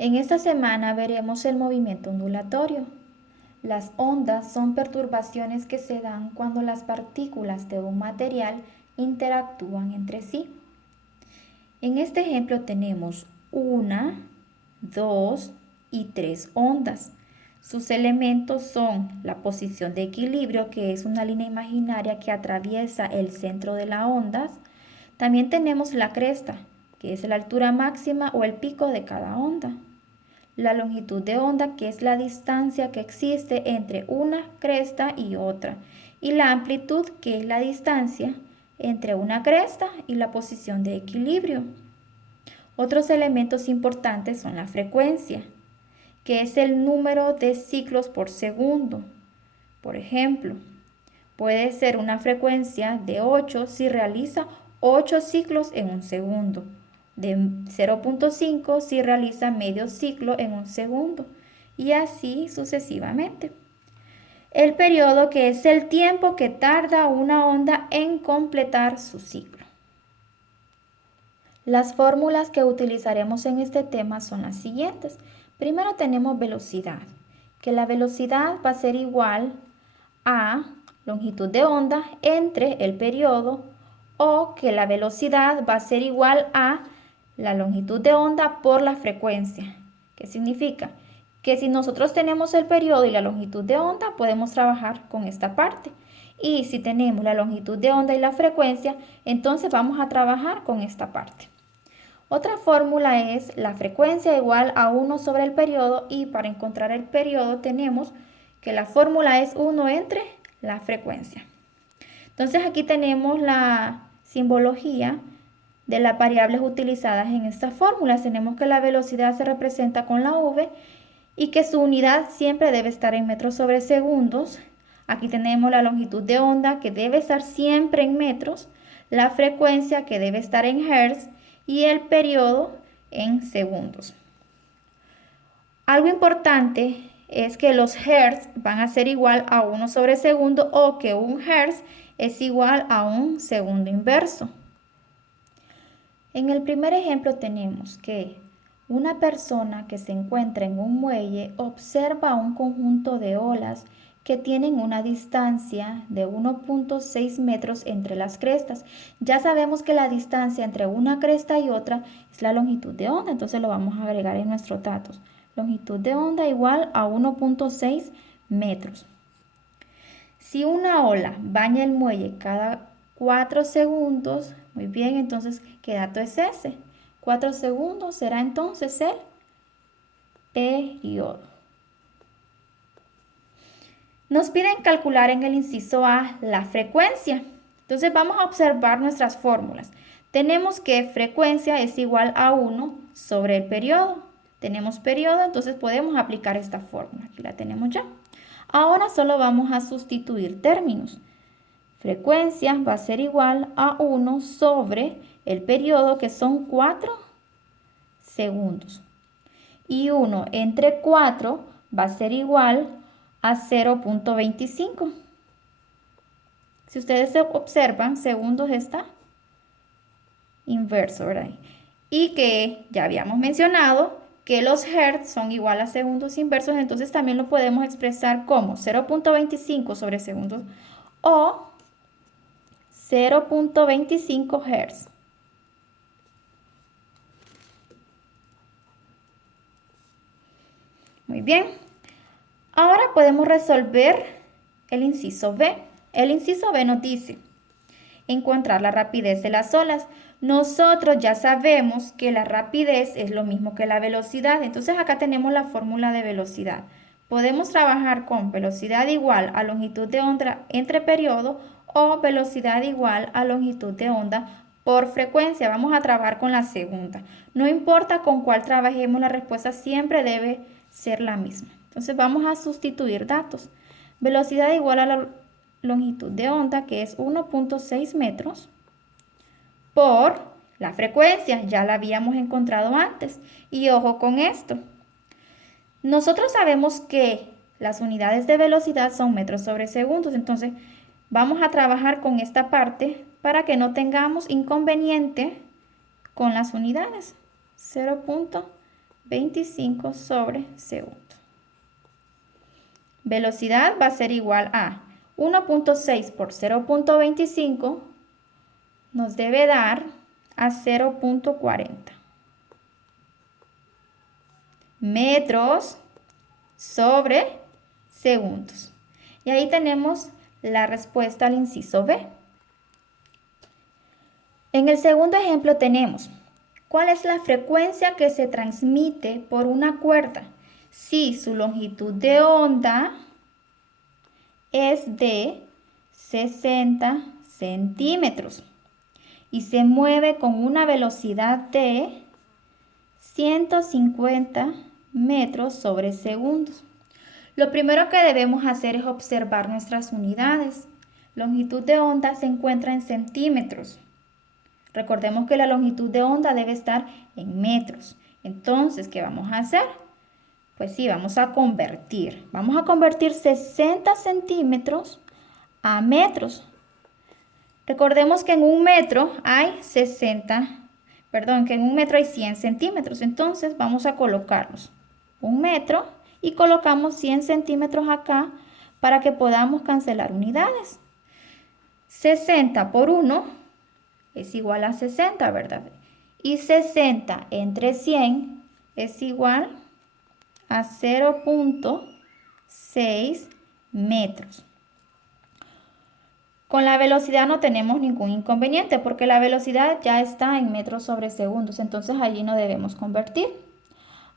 En esta semana veremos el movimiento ondulatorio. Las ondas son perturbaciones que se dan cuando las partículas de un material interactúan entre sí. En este ejemplo tenemos una, dos y tres ondas. Sus elementos son la posición de equilibrio, que es una línea imaginaria que atraviesa el centro de las ondas. También tenemos la cresta, que es la altura máxima o el pico de cada onda. La longitud de onda, que es la distancia que existe entre una cresta y otra. Y la amplitud, que es la distancia entre una cresta y la posición de equilibrio. Otros elementos importantes son la frecuencia, que es el número de ciclos por segundo. Por ejemplo, puede ser una frecuencia de 8 si realiza 8 ciclos en un segundo, de 0.5 si realiza medio ciclo en un segundo, y así sucesivamente. El periodo, que es el tiempo que tarda una onda en completar su ciclo. Las fórmulas que utilizaremos en este tema son las siguientes. Primero tenemos velocidad, que la velocidad va a ser igual a longitud de onda entre el periodo, o que la velocidad va a ser igual a la longitud de onda por la frecuencia. ¿Qué significa? Que si nosotros tenemos el periodo y la longitud de onda, podemos trabajar con esta parte. Y si tenemos la longitud de onda y la frecuencia, entonces vamos a trabajar con esta parte. Otra fórmula es la frecuencia igual a 1 sobre el periodo, y para encontrar el periodo tenemos que la fórmula es 1 entre la frecuencia. Entonces aquí tenemos la simbología de las variables utilizadas en estas fórmulas. Tenemos que la velocidad se representa con la v y que su unidad siempre debe estar en metros sobre segundos. Aquí tenemos la longitud de onda, que debe estar siempre en metros, la frecuencia, que debe estar en hertz, y el periodo en segundos. Algo importante es que los hertz van a ser igual a 1 sobre segundo, o que un hertz es igual a un segundo inverso. En el primer ejemplo tenemos que una persona que se encuentra en un muelle observa un conjunto de olas que tienen una distancia de 1.6 metros entre las crestas. Ya sabemos que la distancia entre una cresta y otra es la longitud de onda, entonces lo vamos a agregar en nuestros datos. Longitud de onda igual a 1.6 metros. Si una ola baña el muelle cada 4 segundos, muy bien, entonces, ¿qué dato es ese? 4 segundos será entonces el periodo. Nos piden calcular en el inciso A la frecuencia. Entonces vamos a observar nuestras fórmulas. Tenemos que frecuencia es igual a 1 sobre el periodo. Tenemos periodo, entonces podemos aplicar esta fórmula. Aquí la tenemos ya. Ahora solo vamos a sustituir términos. Frecuencia va a ser igual a 1 sobre el periodo, que son 4 segundos. Y 1 entre 4 va a ser igual a 0.25. Si ustedes observan, segundos está inverso, ¿verdad? Y que ya habíamos mencionado que los hertz son igual a segundos inversos, entonces también lo podemos expresar como 0.25 sobre segundos o 0.25 hertz. Muy bien. Ahora podemos resolver el inciso B. El inciso B nos dice encontrar la rapidez de las olas. Nosotros ya sabemos que la rapidez es lo mismo que la velocidad. Entonces acá tenemos la fórmula de velocidad. Podemos trabajar con velocidad igual a longitud de onda entre periodo, o velocidad igual a longitud de onda por frecuencia. Vamos a trabajar con la segunda. No importa con cuál trabajemos, la respuesta siempre debe ser la misma. Entonces vamos a sustituir datos. Velocidad igual a la longitud de onda, que es 1.6 metros, por la frecuencia, ya la habíamos encontrado antes. Y ojo con esto. Nosotros sabemos que las unidades de velocidad son metros sobre segundos, entonces vamos a trabajar con esta parte para que no tengamos inconveniente con las unidades. 0.25. 25 sobre segundo. Velocidad va a ser igual a 1.6 por 0.25 nos debe dar a 0.40 metros sobre segundos. Y ahí tenemos la respuesta al inciso B. En el segundo ejemplo tenemos, ¿cuál es la frecuencia que se transmite por una cuerda si su longitud de onda es de 60 centímetros y se mueve con una velocidad de 150 metros sobre segundos? Lo primero que debemos hacer es observar nuestras unidades. Longitud de onda se encuentra en centímetros. Recordemos que la longitud de onda debe estar en metros. Entonces, ¿qué vamos a hacer? Pues sí, vamos a convertir. Vamos a convertir 60 centímetros a metros. Recordemos que en un metro hay 100 centímetros. Entonces, vamos a colocarlos. 1 metro y colocamos 100 centímetros acá para que podamos cancelar unidades. 60 por 1 es igual a 60, ¿verdad? Y 60 entre 100 es igual a 0.6 metros. Con la velocidad no tenemos ningún inconveniente porque la velocidad ya está en metros sobre segundos, entonces allí no debemos convertir.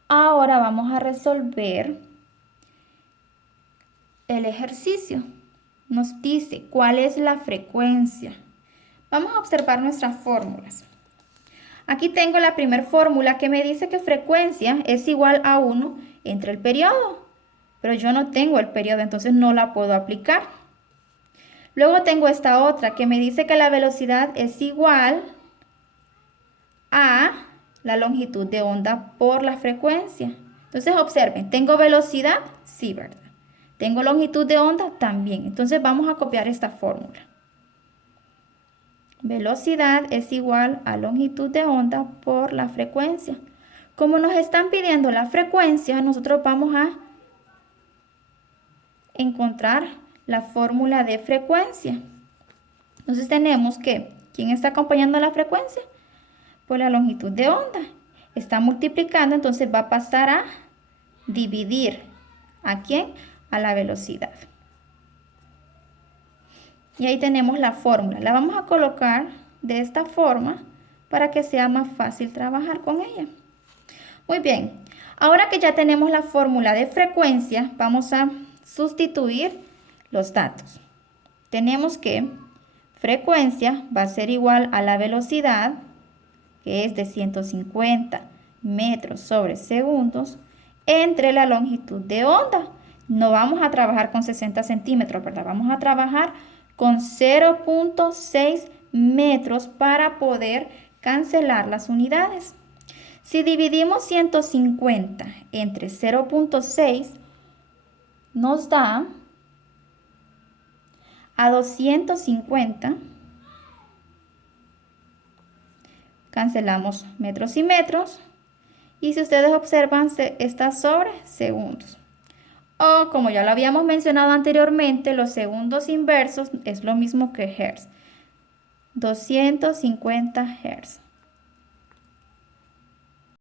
Ahora vamos a resolver el ejercicio. Nos dice cuál es la frecuencia. Vamos a observar nuestras fórmulas. Aquí tengo la primera fórmula que me dice que frecuencia es igual a 1 entre el periodo. Pero yo no tengo el periodo, entonces no la puedo aplicar. Luego tengo esta otra que me dice que la velocidad es igual a la longitud de onda por la frecuencia. Entonces observen, ¿tengo velocidad? Sí, ¿verdad? ¿Tengo longitud de onda? También. Entonces vamos a copiar esta fórmula. Velocidad es igual a longitud de onda por la frecuencia. Como nos están pidiendo la frecuencia, nosotros vamos a encontrar la fórmula de frecuencia. Entonces tenemos que, ¿quién está acompañando a la frecuencia? Pues la longitud de onda. Está multiplicando, entonces va a pasar a dividir. ¿A quién? A la velocidad. Y ahí tenemos la fórmula. La vamos a colocar de esta forma para que sea más fácil trabajar con ella. Muy bien. Ahora que ya tenemos la fórmula de frecuencia, vamos a sustituir los datos. Tenemos que frecuencia va a ser igual a la velocidad, que es de 150 metros sobre segundos, entre la longitud de onda. No vamos a trabajar con 60 centímetros, ¿verdad? Vamos a trabajar con 0.6 metros para poder cancelar las unidades. Si dividimos 150 entre 0.6, nos da a 250. Cancelamos metros y metros. Y si ustedes observan, está sobre segundos. O como ya lo habíamos mencionado anteriormente, los segundos inversos es lo mismo que hertz. 250 hertz.